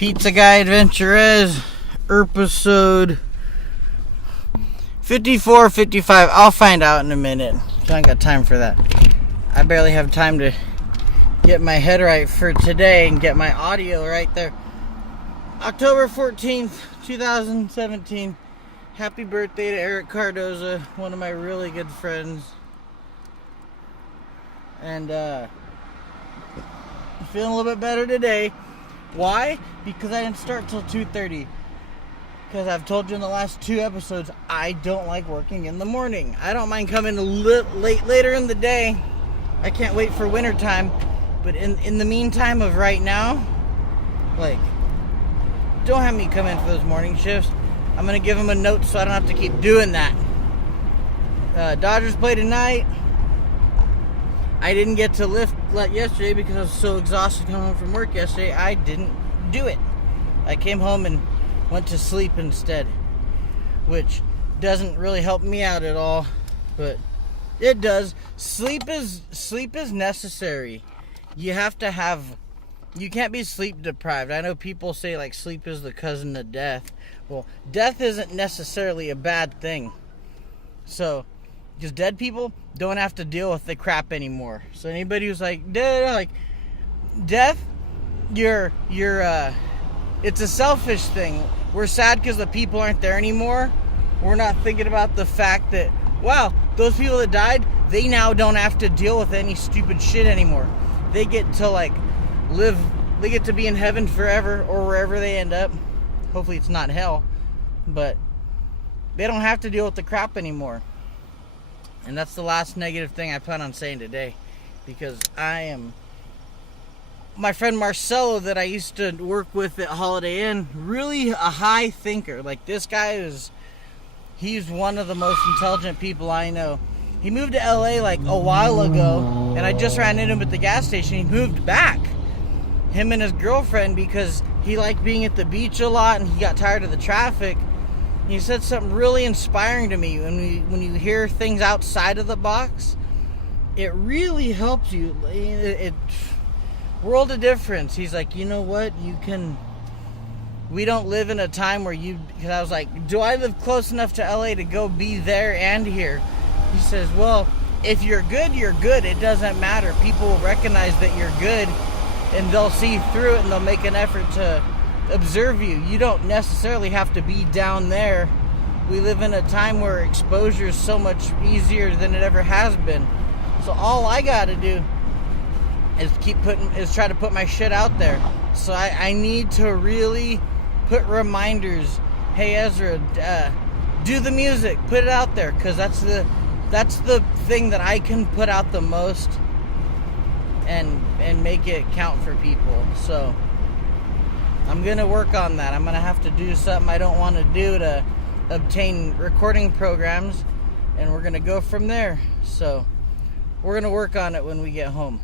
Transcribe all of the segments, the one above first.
Pizza Guy AdventurEZ, episode 54, 55. I'll find out in a minute. I ain't got time for that. I barely have time to get my head right for today and get my audio right there. October 14th, 2017. Happy birthday to Eric Cardoza, one of my really good friends. And I'm feeling a little bit better today. Why? Because I didn't start till 2:30. Because I've told you in the last 2 episodes, I don't like working in the morning. I don't mind coming later in the day. I can't wait for winter time. But in the meantime of right now, don't have me come in for those morning shifts. I'm going to give them a note so I don't have to keep doing that. Dodgers play tonight. I didn't get to lift yesterday because I was so exhausted coming home from work yesterday. I didn't do it. I came home and went to sleep instead, which doesn't really help me out at all, but it does. Sleep is necessary. You can't be sleep deprived. I know people say sleep is the cousin of death. Well, death isn't necessarily a bad thing. So, because dead people don't have to deal with the crap anymore. So anybody who's death, it's a selfish thing. We're sad because the people aren't there anymore. We're not thinking about the fact that, wow, those people that died, they now don't have to deal with any stupid shit anymore. They get to live, they get to be in heaven forever or wherever they end up. Hopefully it's not hell, but they don't have to deal with the crap anymore. And that's the last negative thing I plan on saying today, because my friend Marcelo that I used to work with at Holiday Inn, really a high thinker. This guy he's one of the most intelligent people I know. He moved to LA a while ago, and I just ran into him at the gas station. He moved back, him and his girlfriend, because he liked being at the beach a lot and he got tired of the traffic. He said something really inspiring to me. When you hear things outside of the box, it really helps you. It world of difference. He's like, you know what? We don't live in a time where because I was like, do I live close enough to LA to go be there and here? He says, well, if you're good, you're good. It doesn't matter. People will recognize that you're good and they'll see through it and they'll make an effort to observe you. You don't necessarily have to be down there. We live in a time where exposure is so much easier than it ever has been. So all I gotta do is try to put my shit out there. So I need to really put reminders. Hey Ezra, do the music, put it out there, because that's the thing that I can put out the most and make it count for people. So I'm going to work on that. I'm going to have to do something I don't want to do to obtain recording programs, and we're going to go from there. So we're going to work on it when we get home.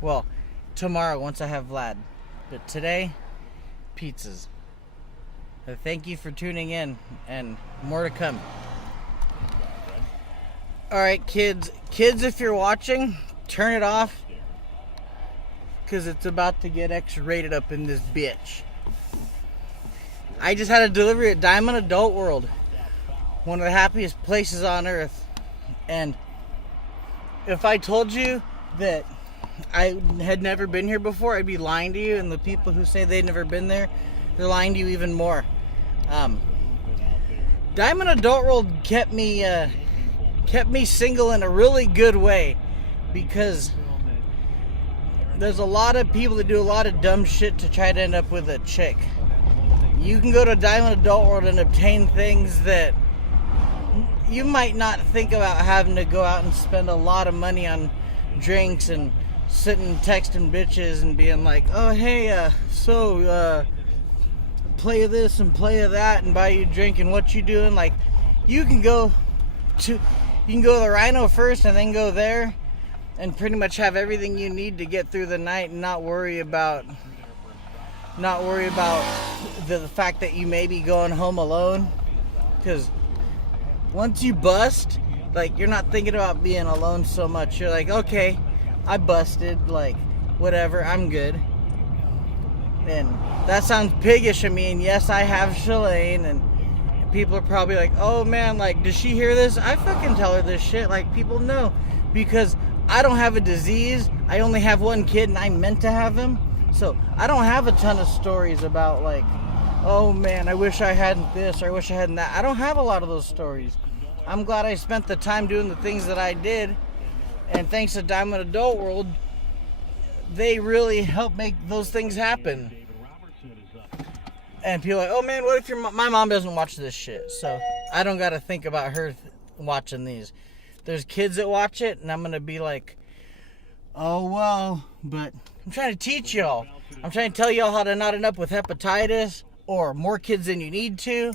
Well, tomorrow once I have Vlad. But today, pizzas. So thank you for tuning in, and more to come. Alright, kids, if you're watching, turn it off, because it's about to get X-rated up in this bitch. I just had a delivery at Diamond Adult World, one of the happiest places on earth. And if I told you that I had never been here before, I'd be lying to you. And the people who say they've never been there, they're lying to you even more. Diamond Adult World kept me single in a really good way, because there's a lot of people that do a lot of dumb shit to try to end up with a chick. You can go to Diamond Adult World and obtain things that you might not think about having to go out and spend a lot of money on drinks and sitting texting bitches and being like, oh hey, play this and play that and buy you a drink, and what you doing? You can go to the Rhino first and then go there and pretty much have everything you need to get through the night and not worry about the fact that you may be going home alone. Because once you bust, you're not thinking about being alone so much. You're like, okay, I busted, whatever, I'm good. And that sounds piggish of me, and yes, I have Shalane, and people are probably like, oh man, like, does she hear this? I fucking tell her this shit, like, people know, because I don't have a disease. I only have one kid, and I meant to have him, so I don't have a ton of stories about, like, oh man, I wish I hadn't this, or I wish I hadn't that. I don't have a lot of those stories. I'm glad I spent the time doing the things that I did, and thanks to Diamond Adult World, they really help make those things happen. And people are like, oh man, what if my mom doesn't watch this shit? So I don't got to think about her watching these. There's kids that watch it, and I'm going to be like, oh well, but I'm trying to teach y'all. I'm trying to tell y'all how to not end up with hepatitis, or more kids than you need to,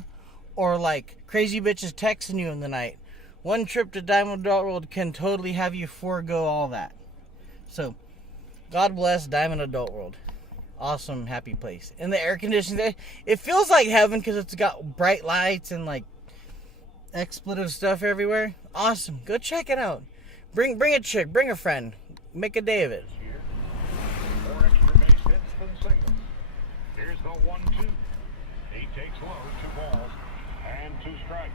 or like crazy bitches texting you in the night. One trip to Diamond Adult World can totally have you forego all that. So God bless Diamond Adult World. Awesome, happy place. And the air conditioning there, it feels like heaven because it's got bright lights and like expletive stuff everywhere. Awesome. Go check it out. Bring a chick, bring a friend. Make a day of it. More extra base hits than singles. Here's the 1-2. He takes low, 2 balls and 2 strikes.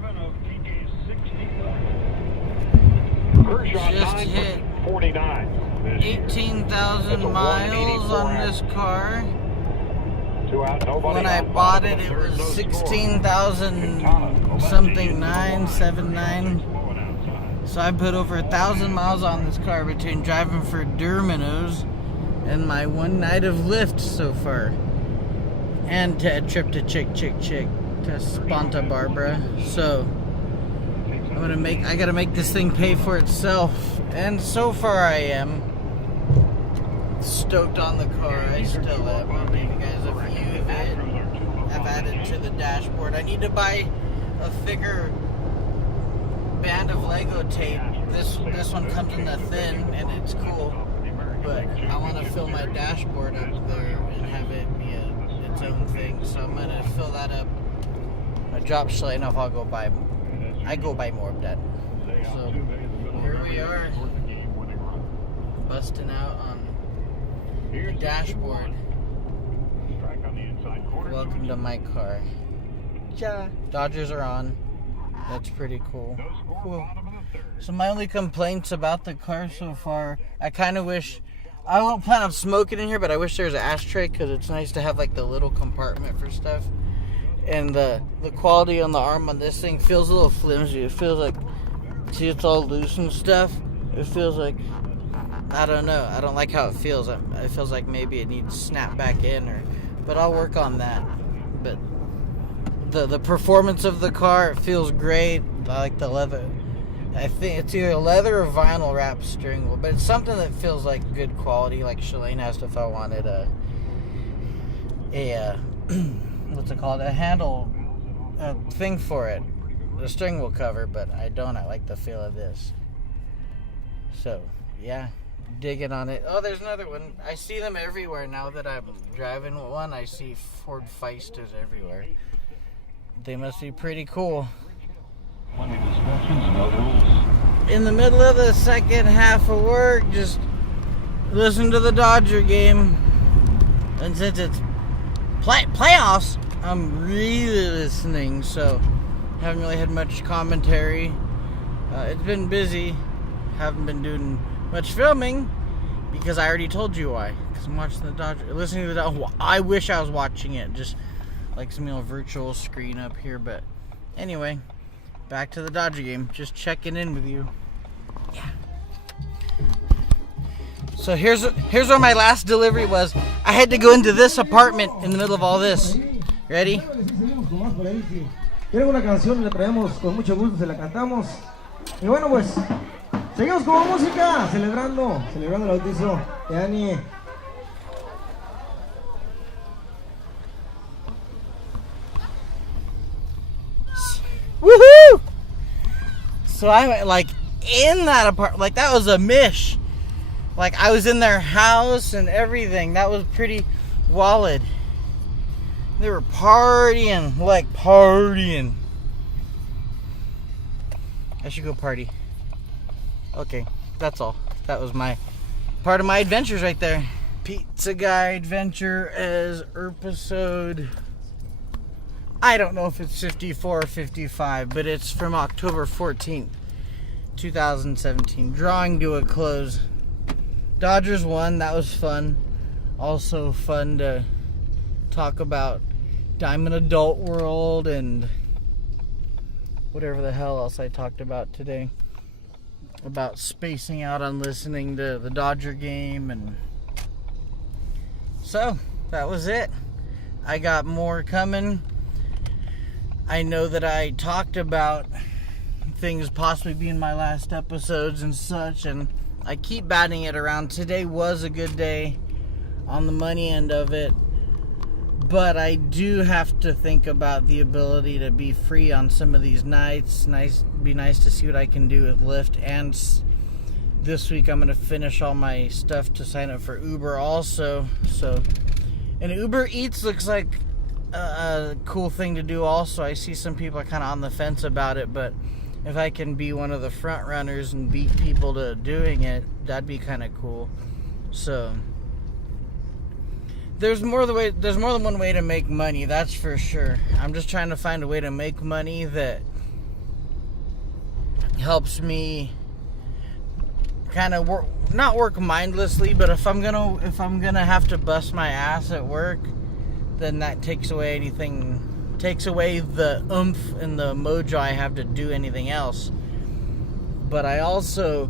Of TJ's 64. Kershaw Just 9 hit 49. 18,000 miles on this car. 2 out, nobody When I out. bought it, it was 16,000 something 979. So I put over 1,000 miles on this car between driving for Domino's and my one night of Lyft so far, and a trip to Chick to Santa Barbara. So I gotta make this thing pay for itself, and so far I am stoked on the car. I still am. I'll give you guys a view of it. I've added to the dashboard. I need to buy a thicker band of Lego tape. This one comes in the thin, and it's cool, but I want to fill my dashboard up there and have it be its own thing. So I'm gonna fill that up. I drop Shalane off. I go buy more of that. So here we are, busting out on the dashboard. Welcome to my car. Ja. Dodgers are on. That's pretty cool. So my only complaints about the car so far, I kind of wish, I won't plan on smoking in here, but I wish there was an ashtray, because it's nice to have like the little compartment for stuff. And the quality on the arm on this thing feels a little flimsy. It feels like, see, it's all loose and stuff. It feels like, I don't know. I don't like how it feels. It feels like maybe it needs to snap back in, but I'll work on that. But the performance of the car, it feels great. I like the leather. I think it's either leather or vinyl wrap steering wheel, but it's something that feels like good quality, like Shalane has if I wanted a what's it called, a handle, a thing for it, the steering wheel cover, but I don't. I like the feel of this. So yeah, digging on it. Oh, there's another one. I see them everywhere now that I'm driving one. I see Ford Fiestas everywhere. They must be pretty cool. In the middle of the second half of work, just listen to the Dodger game. And since it's playoffs, I'm really listening, so haven't really had much commentary. It's been busy. Haven't been doing much filming because I already told you why. Because I'm watching the Dodger, listening to the Dodger. I wish I was watching it, just like some virtual screen up here. But anyway, back to the Dodger game. Just checking in with you. Yeah. So here's where my last delivery was. I had to go into this apartment in the middle of all this. Ready? Quiero una canción, le traemos con mucho gusto, se la cantamos. Y bueno, pues seguimos con música, celebrando el bautizo de Annie. Woohoo! So I went like in that apartment, like that was a mish. Like I was in their house and everything. That was pretty wild. They were partying, like partying. I should go party. Okay, that's all. That was my part of my adventures right there. Pizza Guy AdventurEZ episode. I don't know if it's 54 or 55, but it's from October 14th, 2017. Drawing to a close. Dodgers won. That was fun. Also fun to talk about Diamond Adult World and whatever the hell else I talked about today. About spacing out on listening to the Dodger game. And so, that was it. I got more coming. I know that I talked about things possibly being my last episodes and such, and I keep batting it around. Today was a good day on the money end of it, but I do have to think about the ability to be free on some of these nights. Be nice to see what I can do with Lyft, and this week I'm going to finish all my stuff to sign up for Uber also. So, and Uber Eats looks like a cool thing to do also. I see some people are kind of on the fence about it, but if I can be one of the front runners and beat people to doing it, that'd be kind of cool. So there's more than one way to make money, that's for sure. I'm just trying to find a way to make money that helps me kind of not work mindlessly, but if I'm gonna have to bust my ass at work, then that takes away the oomph and the mojo I have to do anything else. But I also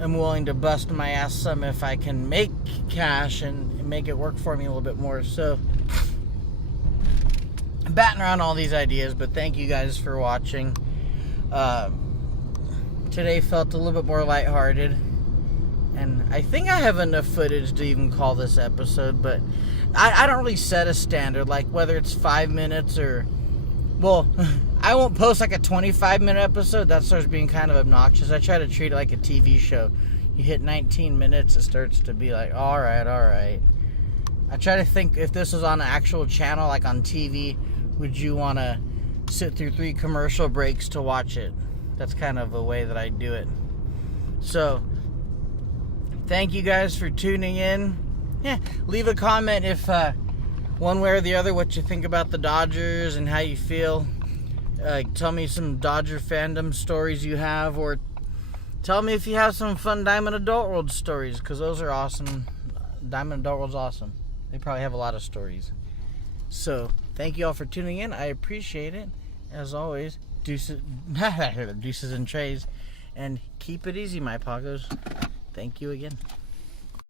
am willing to bust my ass some if I can make cash and make it work for me a little bit more. So I'm batting around all these ideas, but thank you guys for watching. Today felt a little bit more lighthearted, and I think I have enough footage to even call this episode, but I don't really set a standard, like whether it's 5 minutes or, well, I won't post like a 25-minute episode. That starts being kind of obnoxious. I try to treat it like a TV show. You hit 19 minutes, it starts to be like, all right. I try to think, if this was on an actual channel, like on TV, would you want to sit through 3 commercial breaks to watch it? That's kind of a way that I do it. So, thank you guys for tuning in. Yeah, leave a comment if one way or the other what you think about the Dodgers and how you feel. Tell me some Dodger fandom stories you have, or tell me if you have some fun Diamond Adult World stories, because those are awesome. Diamond Adult World's awesome. They probably have a lot of stories. So, thank you all for tuning in. I appreciate it. As always, deuces and trays. And keep it easy, my Pacos. Thank you again.